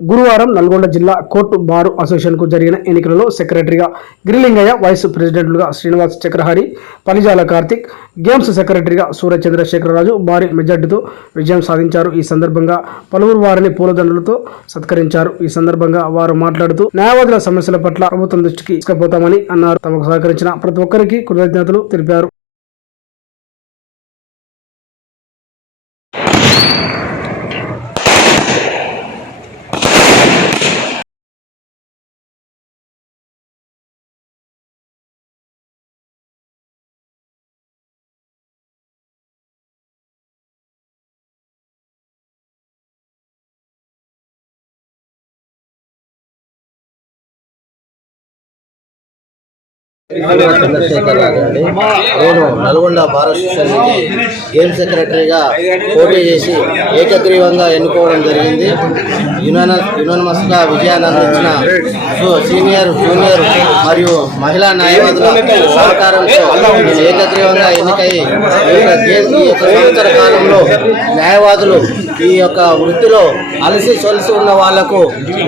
గురువారం నల్గొండ జిల్లా court bar అసోసియేషన్కు జరిగిన ఎన్నికలలో సెక్రటరీగా గిరిలింగయ్య, వైస్ ప్రెసిడెంట్లుగా శ్రీనివాస్ చక్రహరి, పలిజాల కార్తిక్, గేమ్స్ సెక్రటరీగా సూర్యచంద్రశేఖరరాజు భారీ మెజార్టీతో విజయం సాధించారు. ఈ సందర్భంగా పలువురు వారిని పూలదండలతో సత్కరించారు. ఈ సందర్భంగా వారు మాట్లాడుతూ న్యాయవాదుల సమస్యల పట్ల ప్రభుత్వం దృష్టికి తీసుకుపోతామని అన్నారు. తమకు సహకరించిన ప్రతి ఒక్కరికి కృతజ్ఞతలు తెలిపారు. చంద్రశేఖర్ రాజు అండి. నేను నల్గొండ బార్ అసోసియేషన్ నుంచి గేమ్ సెక్రటరీగా పోటీ చేసి ఏకగ్రీవంగా ఎన్నుకోవడం జరిగింది. యునానిమస్గా విజయాన్ని అందించిన సీనియర్, జూనియర్ మరియు మహిళా న్యాయవాదుల సహకారంతో నేను ఏకగ్రీవంగా ఎన్నికై ఈ యొక్క సంవత్సర కాలంలో న్యాయవాదులు ఈ యొక్క వృత్తిలో అలసి సొలిసి ఉన్న వాళ్లకు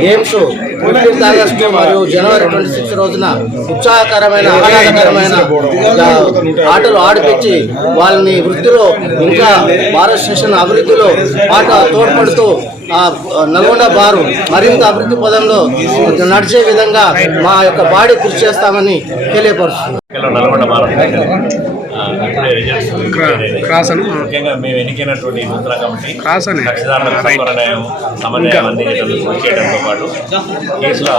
గేమ్స్ 15 ఆగస్టు మరియు జనవరి 26 రోజున ఉత్సాహకరమైన ఆహ్లాదకరమైన ఆటలు ఆడిపించి వాళ్ళని వృత్తిలో ఇంకా బార్ అసోసియేషన్ అభివృద్ధిలో తోడ్పడుతూ నల్గొండ బారు మరింత అభివృద్ధి పదంలో నడిచే విధంగా మా యొక్క బాడీ కృషి చేస్తామని తెలియపరుస్తున్నాం. ముఖ్యంగా మేము ఎన్నికైనటువంటి నూతన కమిటీ కక్షిదారులకు సత్వర న్యాయం, సమన్వయం అందించడంతో పాటు కేసుల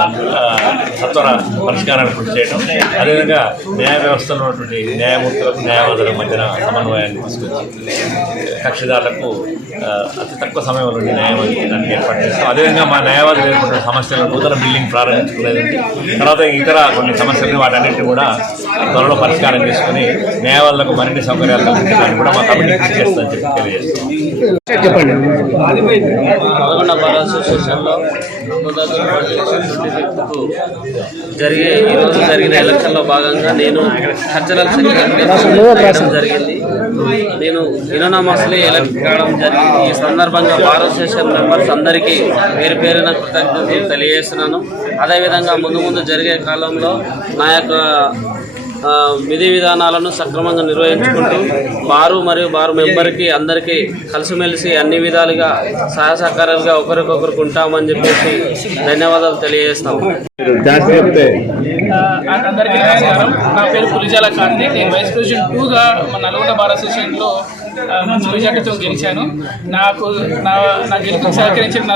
సత్వర పరిష్కారాన్ని కృషి చేయడం, అదేవిధంగా న్యాయ వ్యవస్థలో ఉన్నటువంటి న్యాయమూర్తులకు, న్యాయవాదుల మధ్యన సమన్వయాన్ని తీసుకొచ్చి కక్షిదారులకు అతి తక్కువ సమయంలో న్యాయం అందించడానికి ఏర్పాటు చేస్తాం. అదేవిధంగా మా న్యాయవాదులు ఎదుర్కొంటున్న సమస్యలను నూతన బిల్డింగ్ ప్రారంభించుకునేది, తర్వాత ఇతర కొన్ని సమస్యలను వాటన్నింటినీ కూడా త్వరలో పరిష్కారం చేసుకుని న్యాయవాదులకు మరిన్ని సౌకర్యాలు కల్పించడానికి కూడా మా కమిటీ కృషి చేస్తుందని చెప్పి తెలియజేస్తాం. చెప్పండి. నల్గొండ బార్ అసోసియేషన్లో 2025కు ఈరోజు జరిగిన ఎలక్షన్లో భాగంగా నేను కల్చరల్ సెక్రటరీ జరిగింది. నేను యునానిమస్లీ ఎలక్ట్ కావడం జరిగింది. ఈ సందర్భంగా బార్ అసోసియేషన్ మెంబర్స్ అందరికీ పేరు పేరున కృతజ్ఞతలు తెలియజేస్తున్నాను. అదేవిధంగా ముందు జరిగే కాలంలో నా యొక్క విధి విధానాలను సక్రమంగా నిర్వహించుకుంటూ బారు మరియు బారు మెంబర్కి అందరికీ కలిసిమెలిసి అన్ని విధాలుగా సహాయ సహకారాలుగా ఒకరికొకరికి ఉంటామని చెప్పేసి ధన్యవాదాలు తెలియజేస్తాము. అందరికీ నమస్కారం. నా పేరు పులిజాల కార్తిక్. నేను వైస్ ప్రెసిడెంట్ 2గా మన నల్గొండ బార్ అసోసియేషన్లో మంచి మెజార్టీతో గెలిచాను. నా గెలుపుకు సహకరించిన నా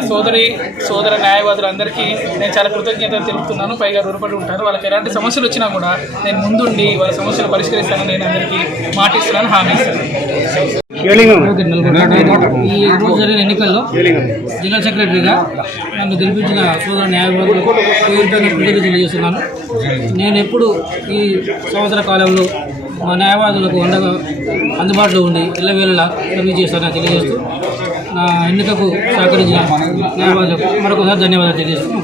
సోదర న్యాయవాదులందరికీ నేను చాలా కృతజ్ఞతలు తెలుపుతున్నాను. పైగా రుణపడి ఉంటారు. వాళ్ళకి ఎలాంటి సమస్యలు వచ్చినా కూడా నేను ముందుండి వాళ్ళ సమస్యలు పరిష్కరిస్తానని నేను అందరికీ మాటిస్తున్నాను, హామీ ఇస్తాను. ఈ రోజు జరిగిన ఎన్నికల్లో జిల్లా సెక్రటరీగా నన్ను గెలిపించిన సోదర న్యాయవాదులకు కృతజ్ఞతలు తెలియజేస్తున్నాను. నేను ఎప్పుడు ఈ సంవత్సర కాలంలో మా న్యాయవాదులకు అందుబాటులో ఉండి ఎల్లవేళలా సర్వీస్ చేస్తానని తెలియజేస్తూ నా ఎన్నికకు సహకరించిన న్యాయవాదులకు మరొకసారి ధన్యవాదాలు తెలియజేస్తున్నాను.